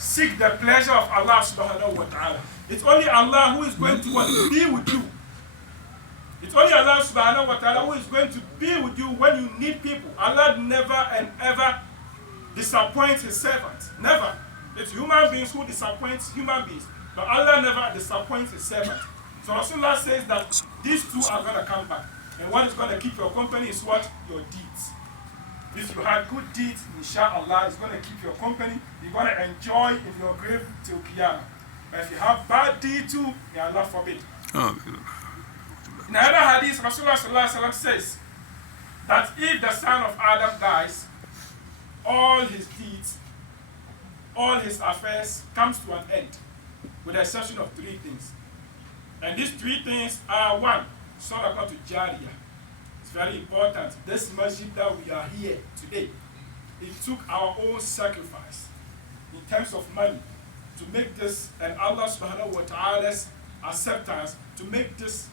seek the pleasure of Allah subhanahu wa ta'ala. It's only Allah who is going to be with you. It's only Allah subhanahu wa ta'ala who is going to be with you when you need people. Allah never and ever disappoints his servants. Never. It's human beings who disappoint human beings. But Allah never disappoints his servant. So Rasulullah says that these two are going to come back. And what is going to keep your company is what? Your deeds. If you had good deeds, inshallah, it's going to keep your company. You're going to enjoy in your grave till Qiyamah. But if you have bad deeds too, may Allah forbid. In another hadith, Rasulullah sallallahu alaihi wasallam says that if the son of Adam dies, all his deeds, all his affairs comes to an end, with the exception of three things. And these three things are: one, sadaqah to jariyah. It's very important. This masjid that we are here today, it took our own sacrifice in terms of money to make this, and Allah subhanahu wa ta'ala's acceptance to make this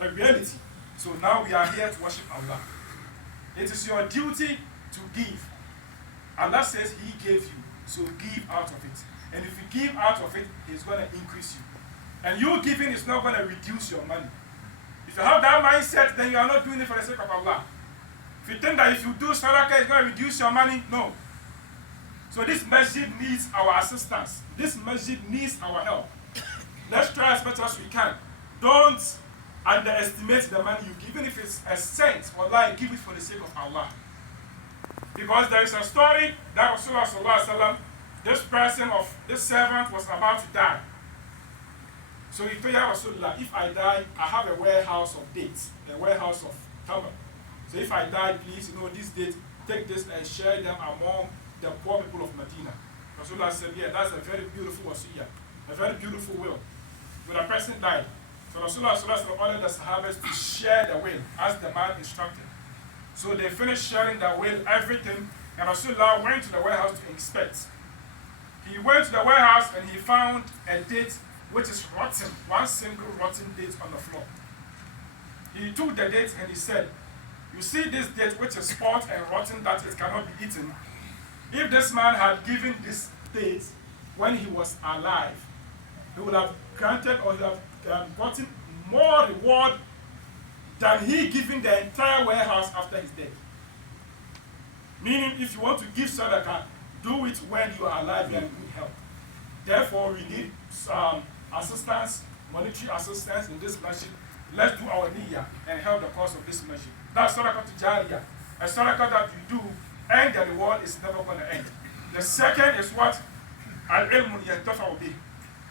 a reality. So now we are here to worship Allah. It is your duty to give. Allah says He gave you, so give out of it. And if you give out of it, He's going to increase you. And you giving is not going to reduce your money. If you have that mindset, then you are not doing it for the sake of Allah. If you think that if you do sadaqah, it's going to reduce your money, no. So this masjid needs our assistance. This masjid needs our help. Let's try as much as we can. Don't underestimate the money you give. Even if it's a cent, wallahi, give it for the sake of Allah. Because there is a story that Rasulullah sallallahu alaihi wasallam, this servant was about to die. So he told Rasulullah, if I die, I have a warehouse of dates, a warehouse of tamar. So if I die, please, these dates, take this and share them among the poor people of Medina. Rasulullah said, yeah, that's a very beautiful wasiyah, a very beautiful will. When a person died, so Rasulullah ordered the Sahabas to share the will as the man instructed. So they finished sharing the will, everything, and Rasulullah went to the warehouse to inspect. He went to the warehouse and he found a date which is rotten, one single rotten date on the floor. He took the date and he said, you see this date which is spoiled and rotten that it cannot be eaten. If this man had given this date when he was alive, he would have granted or he would have gotten more reward than he giving the entire warehouse after his death. Meaning, if you want to give sadaqah, do it when you are alive and in good health. Therefore, we need assistance, monetary assistance in this masjid. Let's do our niyyah and help the cause of this masjid. That's sadaqah to jariyah. A sadaqah that you do and the reward is never going to end. The second is what? Al-ilmun yantafa'u bih.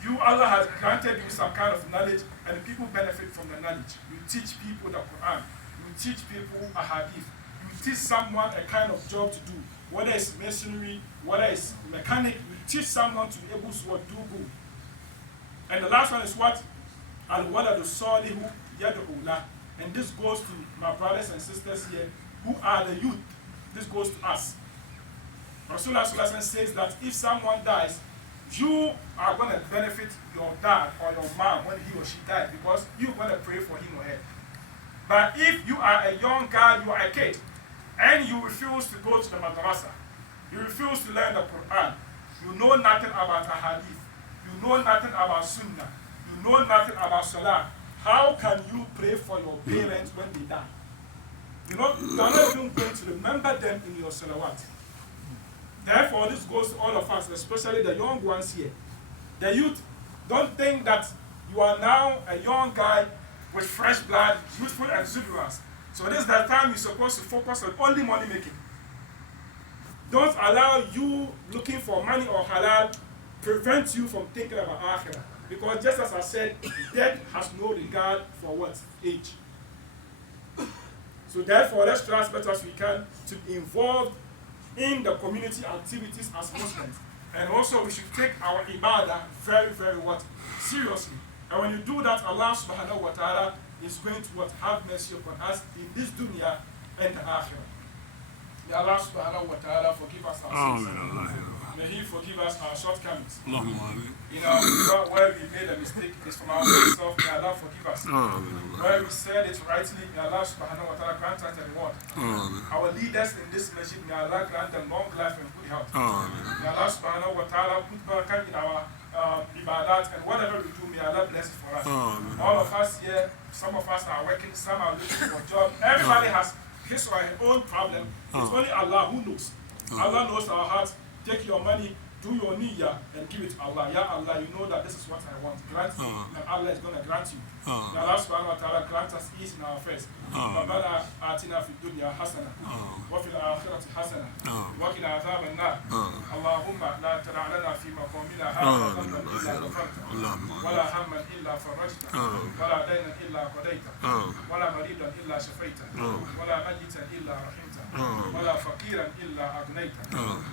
You, Allah has granted you some kind of knowledge and people benefit from the knowledge. You teach people the Quran. You teach people a hadith. You teach someone a kind of job to do. Whether it's masonry, whether it's mechanic, you teach someone to be able to do good. And the last one is what? Al-waladu salihu yad'u lah. And this goes to my brothers and sisters here who are the youth. This goes to us. Rasulullah says that if someone dies, you are going to benefit your dad or your mom when he or she dies because you're going to pray for him or her. But if you are a young guy, you are a kid, and you refuse to go to the madrasa, you refuse to learn the Quran, you know nothing about a hadith, you know nothing about sunnah, you know nothing about salah, how can you pray for your parents when they die? You are not even going to remember them in your salawat. Therefore, this goes to all of us, especially the young ones here. The youth, don't think that you are now a young guy with fresh blood, youthful exuberance. So this is the time you're supposed to focus on only money making. Don't allow you looking for money or halal prevent you from thinking about akhirah. Because just as I said, death has no regard for what? Age. So therefore, let's try as much as we can to be involved in the community activities as Muslims. And also we should take our ibadah very, very seriously. And when you do that, Allah subhanahu wa ta'ala is going to have mercy upon us in this dunya and the akhirah. May Allah subhanahu wa ta'ala forgive us our sins. May He forgive us our shortcomings. Amen. Where we made a mistake is from our own self. May Allah forgive us. Where we said it rightly, may Allah subhanahu wa ta'ala grant us the reward. Our leaders in this masjid, may Allah grant them long life and good health. May Allah subhanahu wa ta'ala put barakah in our ibadat, and whatever we do, may Allah bless it for us. All of us here, some of us are working, some are looking for a job. Everybody has his or her own problem. It's only Allah who knows. Allah knows our hearts. Take your money, do your niyyah, and give it to Allah. Ya Allah, you know that this is what I want. Grant me, and Allah is going to grant you. May Allah subhanahu wa ta'ala grant us ease in our face. ربنا آتنا في الدنيا حسنة وفي الآخرة حسنة وقنا عذاب النار. اللهم لا تدع لنا في مقامنا هذا ذنبا إلا غفرته ولا هما إلا فرجته ولا دينا إلا قضيته ولا مريضا إلا شفيته ولا ميتا إلا رحمته ولا فقيرا إلا أغنيته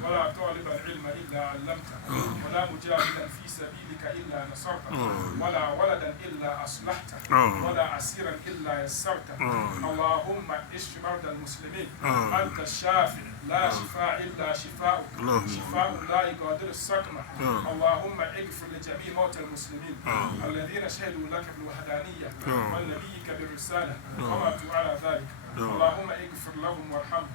ولا طالب العلم إلا علمته ولا مجاهدا في سبيلك إلا نصرته ولا ولدا إلا أصلحته ولا أسيرا إلا يسرته. اللهم اشف مرضى المسلمين. أنت الشافع لا شفاء إلا شفاءك شفاء لا يغادر السقم. اللهم اغفر لجميع موتى المسلمين الذين شهدوا لك بالوحدانية ونبيك بالرسالة وماتوا على ذلك. اللهم اغفر لهم وارحمهم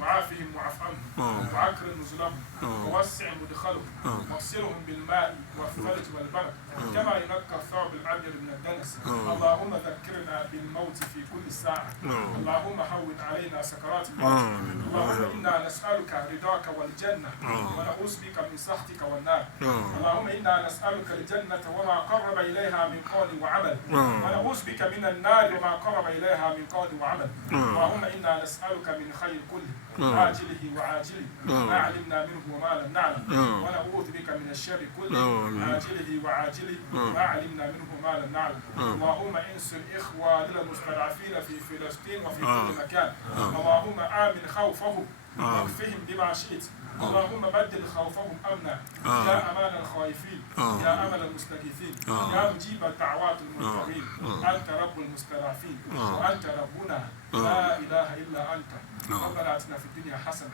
وعافهم واعف عنهم واكرم نزلهم ووسع مدخلهم واغسلهم بالماء والثلج والبرد كما ينقى الثوب الابيض من الدنس. اللهم ذكرنا بالموت في كل ساعه. اللهم هون علينا سكرات الموت. اللهم انا نسالك رضاك والجنه ونعوذ بك من سخطك والنار. اللهم انا نسالك الجنه وما قرب اليها من قول وعمل ونعوذ بك من النار وما قرب اليها من قول وعمل. اللهم إنا نسألك من خير كله عاجله وعاجله ما علمنا منه وما لم نعلم ونعوذ بك من الشر كله عاجله وعاجله ما علمنا منه وما لم نعلم. اللهم انصر إخواننا المستضعفين في فلسطين وفي كل مكان. اللهم آمن خوفهم واكفهم بما شئت. اللهم بدل خوفهم امنا يا امان الخائفين يا امل المستغيثين يا مجيب الدعوات المضطرين. انت رب المستضعفين وانت ربنا لا اله الا انت. ربنا اتنا في الدنيا حسنه